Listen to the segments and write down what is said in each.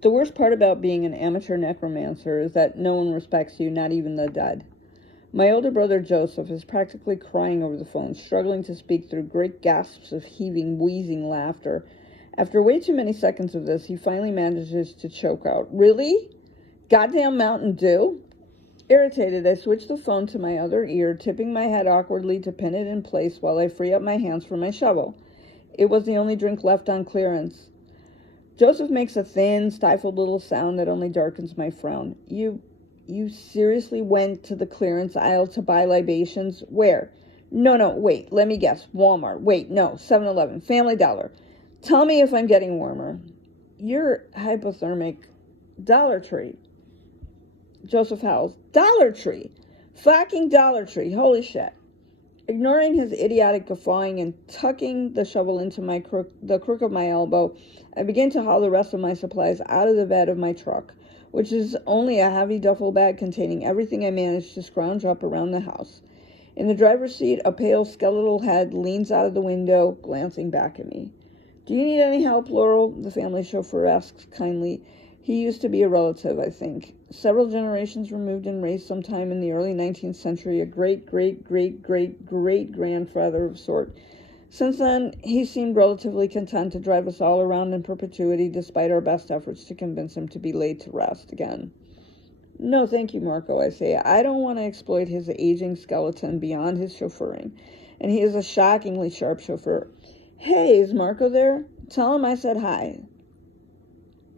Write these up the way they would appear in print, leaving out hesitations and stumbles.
The worst part about being an amateur necromancer is that no one respects you, not even the dead. My older brother Joseph is practically crying over the phone, struggling to speak through great gasps of heaving, wheezing laughter. After way too many seconds of this, he finally manages to choke out, "Really? Goddamn Mountain Dew?" Irritated, I switch the phone to my other ear, tipping my head awkwardly to pin it in place while I free up my hands for my shovel. It was the only drink left on clearance. Joseph makes a thin, stifled little sound that only darkens my frown. You seriously went to the clearance aisle to buy libations? Where? No, wait, let me guess. Walmart. Wait, no, 7-Eleven, Family Dollar. Tell me if I'm getting warmer. You're hypothermic. Dollar Tree. Joseph howls. Dollar Tree! Fucking Dollar Tree. Holy shit. Ignoring his idiotic guffawing and tucking the shovel into the crook of my elbow, I begin to haul the rest of my supplies out of the bed of my truck, which is only a heavy duffel bag containing everything I managed to scrounge up around the house. In the driver's seat, a pale skeletal head leans out of the window, glancing back at me. "Do you need any help, Laurel?" the family chauffeur asks kindly. He used to be a relative, I think. Several generations removed and raised sometime in the early 19th century, a great-great-great-great-great-grandfather of sort. Since then, he seemed relatively content to drive us all around in perpetuity, despite our best efforts to convince him to be laid to rest again. "No, thank you, Marco," I say. I don't want to exploit his aging skeleton beyond his chauffeuring, and he is a shockingly sharp chauffeur. "Hey, is Marco there? Tell him I said hi.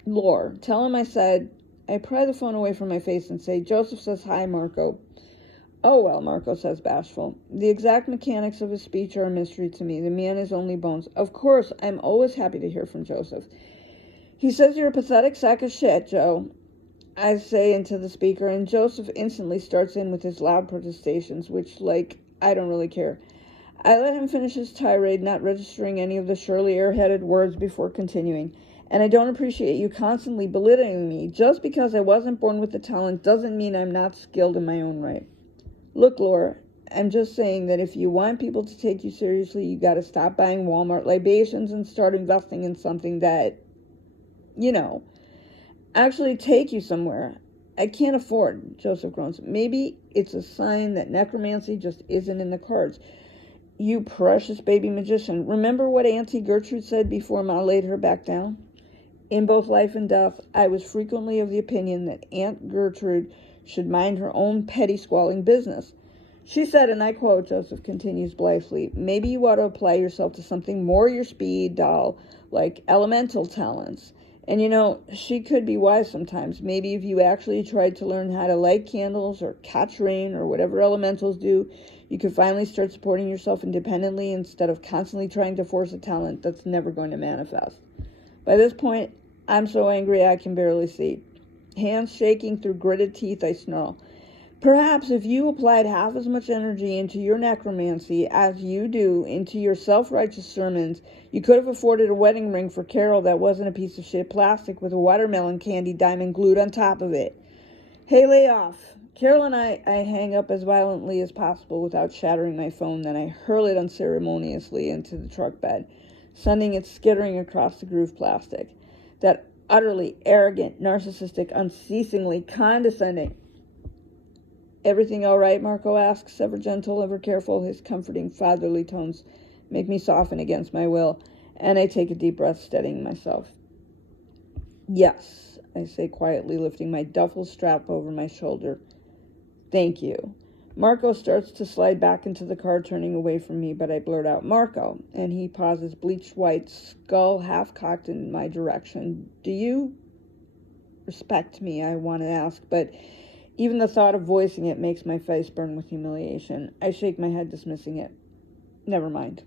Lore, tell him I said..." I pry the phone away from my face and say, "Joseph says hi, Marco." "Oh, well," Marco says, bashful. The exact mechanics of his speech are a mystery to me. The man is only bones. "Of course, I'm always happy to hear from Joseph." "He says you're a pathetic sack of shit, Joe," I say into the speaker, and Joseph instantly starts in with his loud protestations, which, I don't really care. I let him finish his tirade, not registering any of the surely airheaded words before continuing. "And I don't appreciate you constantly belittling me. Just because I wasn't born with the talent doesn't mean I'm not skilled in my own right. Look, Laura, I'm just saying that if you want people to take you seriously, you gotta stop buying Walmart libations and start investing in something that, actually take you somewhere." "I can't afford," Joseph groans. "Maybe it's a sign that necromancy just isn't in the cards. You precious baby magician. Remember what Auntie Gertrude said before Ma laid her back down? In both life and death, I was frequently of the opinion that Aunt Gertrude should mind her own petty squalling business. She said, and I quote," Joseph continues blithely, "maybe you ought to apply yourself to something more your speed, doll, like elemental talents. And she could be wise sometimes. Maybe if you actually tried to learn how to light candles or catch rain or whatever elementals do, you could finally start supporting yourself independently instead of constantly trying to force a talent that's never going to manifest." By this point, I'm so angry I can barely see. Hands shaking through gritted teeth, I snarl, "Perhaps if you applied half as much energy into your necromancy as you do into your self-righteous sermons, you could have afforded a wedding ring for Carol that wasn't a piece of shit plastic with a watermelon candy diamond glued on top of it." "Hey, lay off." Carol and I hang up as violently as possible without shattering my phone, then I hurl it unceremoniously into the truck bed, sending it skittering across the groove plastic. That utterly arrogant, narcissistic, unceasingly condescending... "Everything all right?" Marco asks, ever gentle, ever careful. His comforting, fatherly tones make me soften against my will, and I take a deep breath, steadying myself. "Yes," I say quietly, lifting my duffel strap over my shoulder. "Thank you." Marco starts to slide back into the car, turning away from me, but I blurt out, "Marco," and he pauses, bleached white, skull half-cocked in my direction. "Do you respect me?" I want to ask, but even the thought of voicing it makes my face burn with humiliation. I shake my head, dismissing it. Never mind.